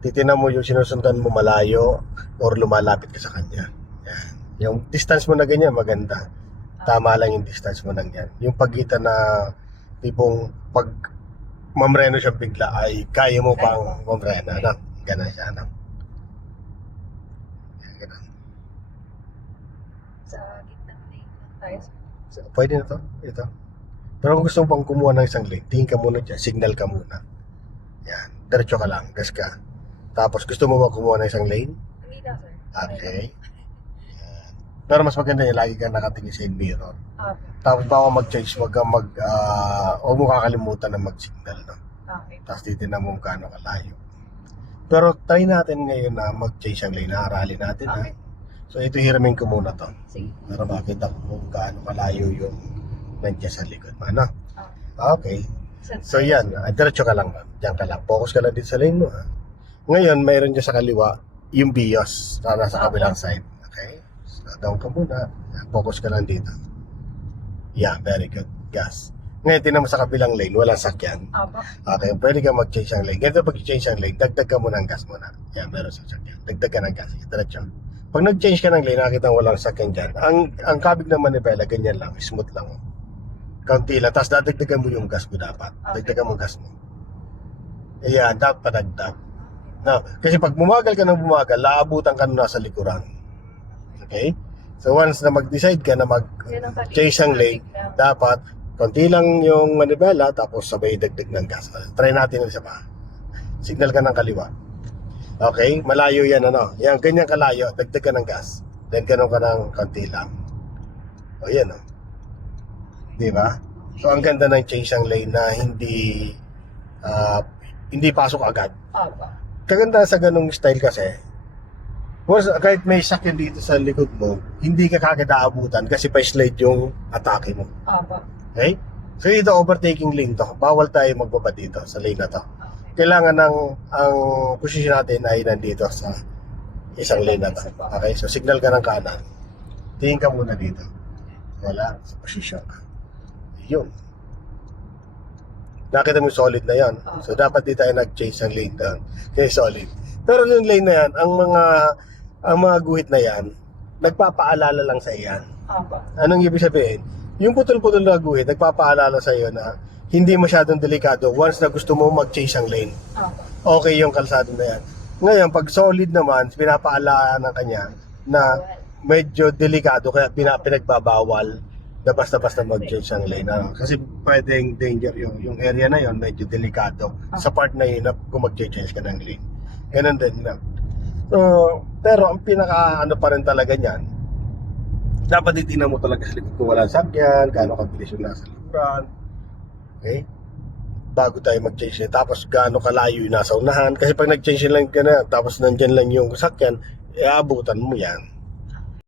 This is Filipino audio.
Titignan mo yung sinusundan mo malayo or lumalapit ka sa kanya. Yan. Yung distance mo na ganyan, maganda. Tama lang yung distance mo nang yan. Yung pagitan na tipong pag mamreno siya bigla ay kaya mo pang mamreno. Ano? Ganun siya. Ano? Ganun. Sa gitna ng lane lang tayo. So, pwede na to. Ito. Pero kung gusto mo pang kumuha ng isang lane, tingin ka muna dyan. Signal ka muna. Yan. Diretso ka lang. Gas ka. Tapos gusto mo ba kumuha ng isang lane? Hindi na, sir. Okay. Yan. Pero mas maganda yung lagi kang nakatingin sa mirror. Okay. Tapos bago mag-change, huwag mo kakalimutan na mag-signal. No? Okay. Tapos titignan mo kung gaano kalayo. Pero try natin ngayon na mag-change ang lane. Naarali natin. Okay. Ha? So ito hiramin ko muna to. Sige. Para makita ko kung gaano kalayo yung nandiyan sa likod mo. Ano? Okay. Okay. So yan, diretso ka lang. Diyan ka lang. Focus ka lang dito sa lane mo. Ha? Ngayon, mayroon dyan sa kaliwa, yung BIOS na nasa kabilang side. Okay? So, down ka muna. Focus ka lang dito. Yeah, very good. Gas. Ngayon, tinan mo sa kabilang lane, walang sakyan. Apo. Okay, pwede ka mag-change ang lane. Ganito pag-change ang lane, dagdag ka muna ng gas muna. Yeah, meron sa sakyan. Dagdag ka ng gas. Diretso. Pag nag-change ka ng lane, nakita mo walang sakyan dyan. Ang kabig ng manibela, ganyan lang. Smooth lang. Kaunti lang. Tapos dadagdagan mo yung gas mo dapat. Dagdagan mo gas mo. Ayan, dapat padagdag. No, kasi pag bumagal ka ng bumagal, laabutan ka na sa likuran. Okay? So once na mag-decide ka na mag-change ang lane, dapat konti lang yung manibela tapos sabay dagdag ng gas. Try natin isa pa. Signal ka ng kaliwa. Okay? Malayo yan ano. Yan, ganyan kalayo, dagdag ka ng gas. Then ganun ka ng konti lang. O yan o. Di ba? So ang ganda ng change ang lane na hindi pasok agad. Apo. Kaganda sa ganung style kasi, once, kahit may sakyan dito sa likod mo, hindi ka kagad aabutan kasi pa-slide yung atake mo. Apo. Okay? So ito, overtaking lane to. Bawal tayo magbaba dito sa lane na to. Kailangan ang posisyon natin ay nandito sa isang lane na to. Okay? So signal ka ng kanan. Tingin ka muna dito. Wala. Sa posisyon ka. Yun. Nakita mo solid na yan. So dapat di tayo nag-change ng lane doon. Kaya solid. Pero yung lane na yan, ang mga guhit na yan, nagpapaalala lang sa iyan. Apo. Anong ibig sabihin? Yung putol-putol na guhit, nagpapaalala sa iyo na hindi masyadong delikado once na gusto mo mag-change ang lane. Apo. Okay yung kalsado na yan. Ngayon, pag solid naman, pinapaalala ng kanya na medyo delikado kaya pinagbabawal na basta-basta mag-change ang lane. Kasi pwedeng danger yung area na yon, medyo delikado sa part na yun na kung mag-change ka ng lane. Ganun din na. So, pero ang pinaka ano pa rin talaga niyan, dapat titingnan mo talaga sa likod kung walang sakyan, gaano kabilis yung nasa likuran. Okay? Bago tayo mag-change na. Tapos gaano kalayo yung nasa unahan. Kasi pag nag-change lang ka na, tapos nandyan lang yung sakyan, abutan mo yan.